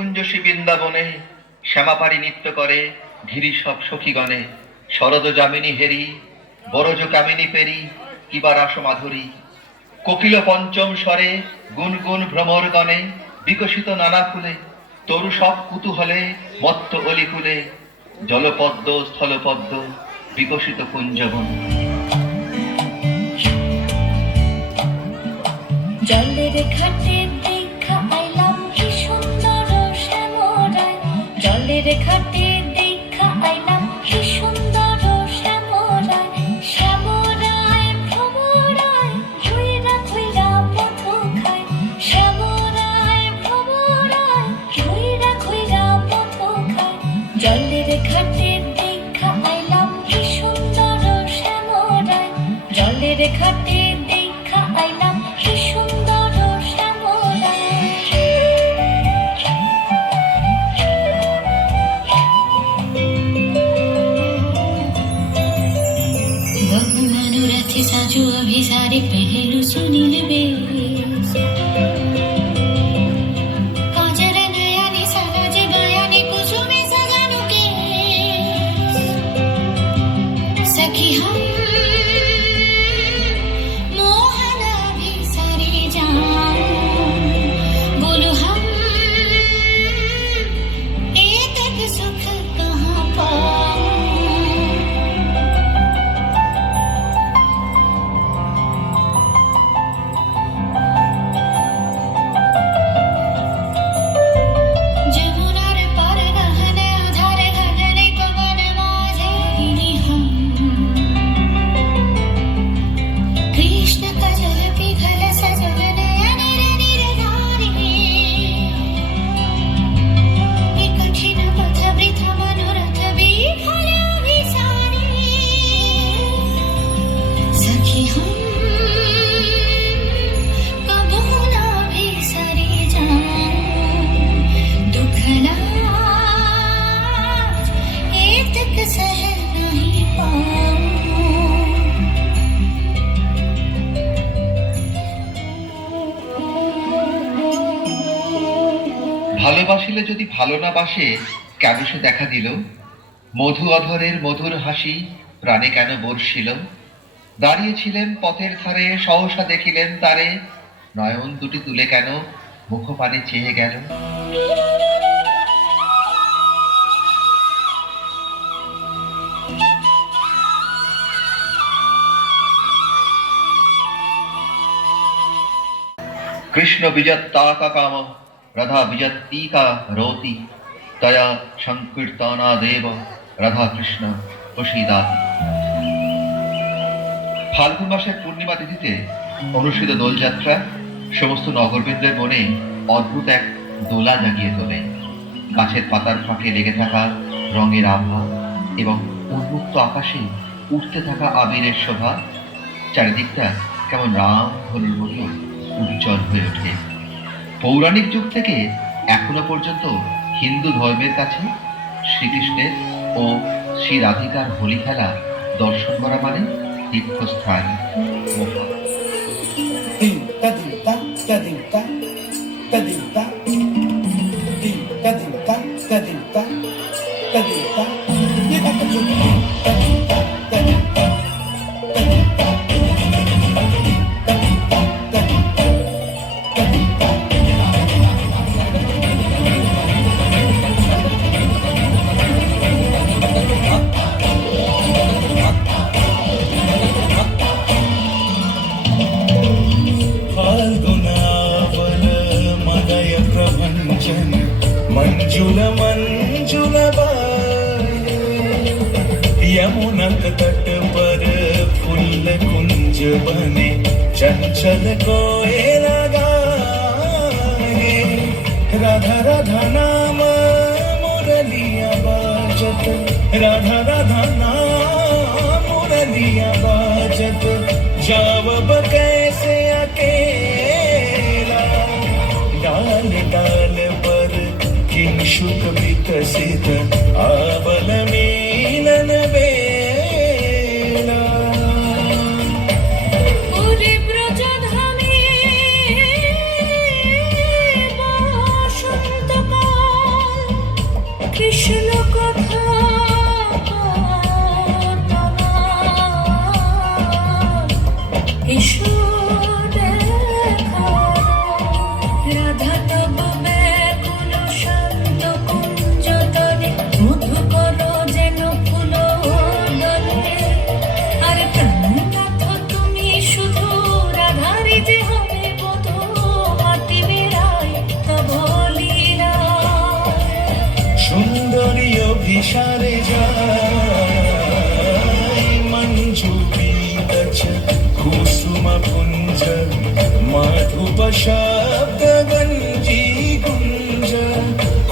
কুঞ্জসী বৃন্দাবনে, শ্যামাপারি নৃত্য করে ঘিরি সব সখীগণে। শরদ যামিনী হেরি, বরজ কামিনী পেরি কিবা রাস মাধুরী। কোকিল পঞ্চম স্বরে গুনগুন ভ্রমর গণে, বিকশিত নানা ফুলে, তরু সব কুতূহলে, মত্ত অলিকুলে জলপদ্ম, স্থলপদ্ম, বিকশিত কুঞ্জবন। জলের ঘাটে জলের ঘাটে দেখা আইলাম কি সুন্দর শ্যামরায় শ্যামরায়, ভ্রমরায় ঘুইরা ঘুইরা মধু খায় শ্যামরায়, ভ্রমরায় ঘুইরা ঘুইরা মধু খায় জলের ঘাটে দেখা আইলাম কি সুন্দর শ্যামরায়, জলের ঘাটে मनोरथ साजो अभिसारे पहलु ভালোবাসিলে যদি ভালো না বাসে, কেন সে দেখা দিল? মধু অধরের মধুর হাসি প্রাণে কেন বর্ষিল? দাঁড়িয়েছিলেন পথের ধারে, সহসা দেখিলেন তারে। নয়ন দুটি তুলে কেন, মুখপানে চেয়ে গেল? কৃষ্ণ বিজত্তা কাম রাধা বিজত্তিকা রোতি তয়া সংকীর্তনা দেব রাধা কৃষ্ণ প্রসীদাতি ফাল্গুন মাসের পূর্ণিমা তিথিতে অনুষ্ঠিত দোলযাত্রা সমস্ত নগরবৃন্দের মনে অদ্ভুত এক দোলা জাগিয়ে তোলে। গাছের পাতার ফাঁকে লেগে থাকা রঙের আভা এবং উন্মুক্ত আকাশে উঠতে থাকা আবিরের শোভা, চারিদিকটা কেমন রাম ধনুর মতো উজ্জ্বল হয়ে ওঠে। পৌরাণিক যুগ থেকে এখনও পর্যন্ত হিন্দু ধর্মের কাছে শ্রীকৃষ্ণের ও শ্রী রাধিকার হোলি খেলা দর্শন করা মানে তীর্থস্থান মোহন మంజుల మంజుల యమునక తట పర ఫుల్ల కుంజ బనే చంచల కోయలా గాయే రాధా రాధా నామ మురళియా బాజత రాధా రాధా నామ మురళియా బాజత किंशुक विकसित অভিসারে যায় মঞ্জু পীতচ কুসুম পুঞ্জ মাধুপ শব্দ গঞ্জি কুঞ্জ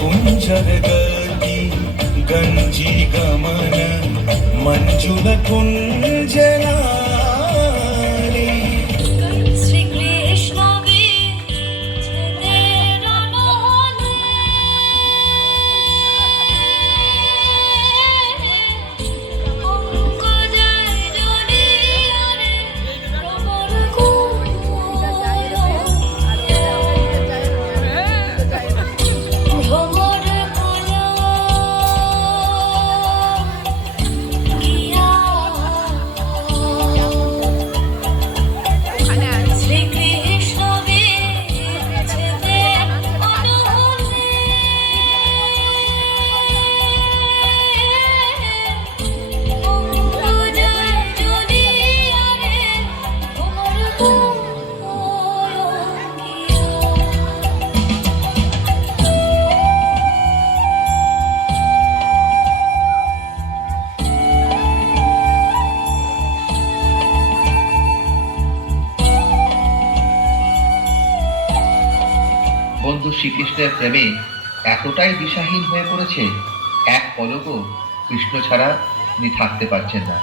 কুঞ্জর গতি গঞ্জি গমন, মঞ্জুল কুঞ্জনারী শ্রীকৃষ্ণের প্রেমে এতটাই দিশাহীন হয়ে পড়েছে, এক পলকও কৃষ্ণ ছাড়া তিনি থাকতে পারছেন না।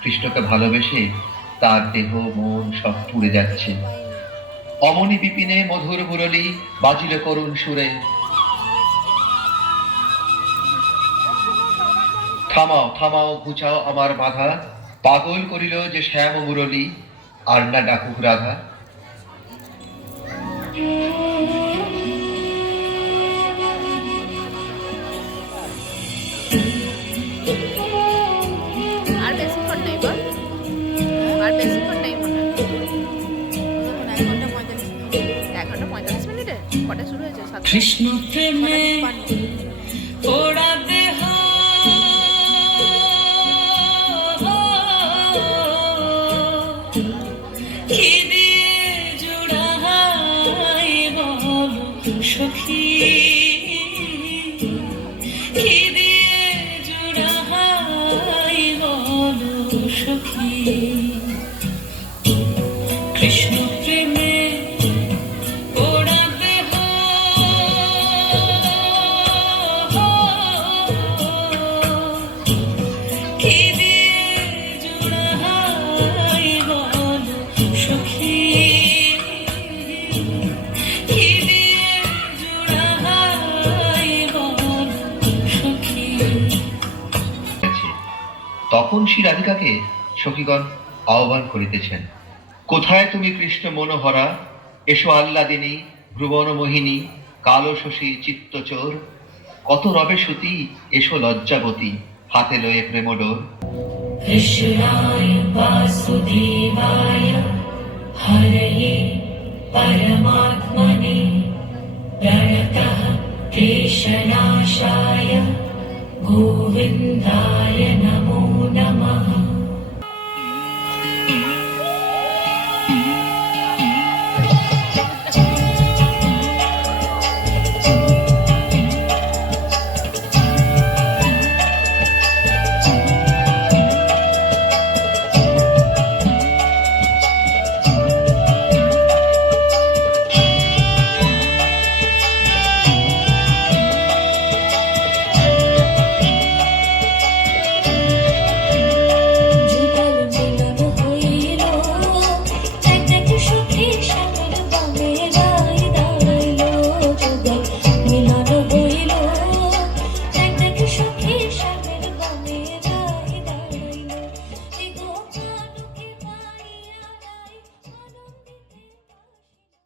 কৃষ্ণকে ভালোবেসে তার দেহ, মন সব পুড়ে যাচ্ছে। অমনি বিপিনে মধুর মুরলী বাজিল করুণ সুরে। থামাও থামাও, ঘুচাও আমার বাধা। পাগল করিল যে শ্যাম মুরলী। আর না ডাকুক রাধা। আর বেশিক্ষণ নেই বল। আর বেশিক্ষণ নেই এক ঘণ্টা পঁয়তাল্লিশ মিনিট এক ঘণ্টা পঁয়তাল্লিশ মিনিটে। কটা শুরু হয়েছে? কৃষ্ণ প্রেমে পান কি দিয়ে জুড়াই বল সখী। তখন শ্রী রাধিকাকে সখীগণ আহ্বান করিতেছেন কোথায় তুমি কৃষ্ণ মনোহরা এসো আল্লাদিনী ভ্রুবন মোহিনী কালো শশী চিত্তচোর কত রবে সুতি এসো লজ্জাবতী হাতে লয়ে প্রেমডোর कृष्णाय वासुदेवाय हरये परमात्मने प्रणतः क्लेशनाशाय गोविन्दाय नमो नमः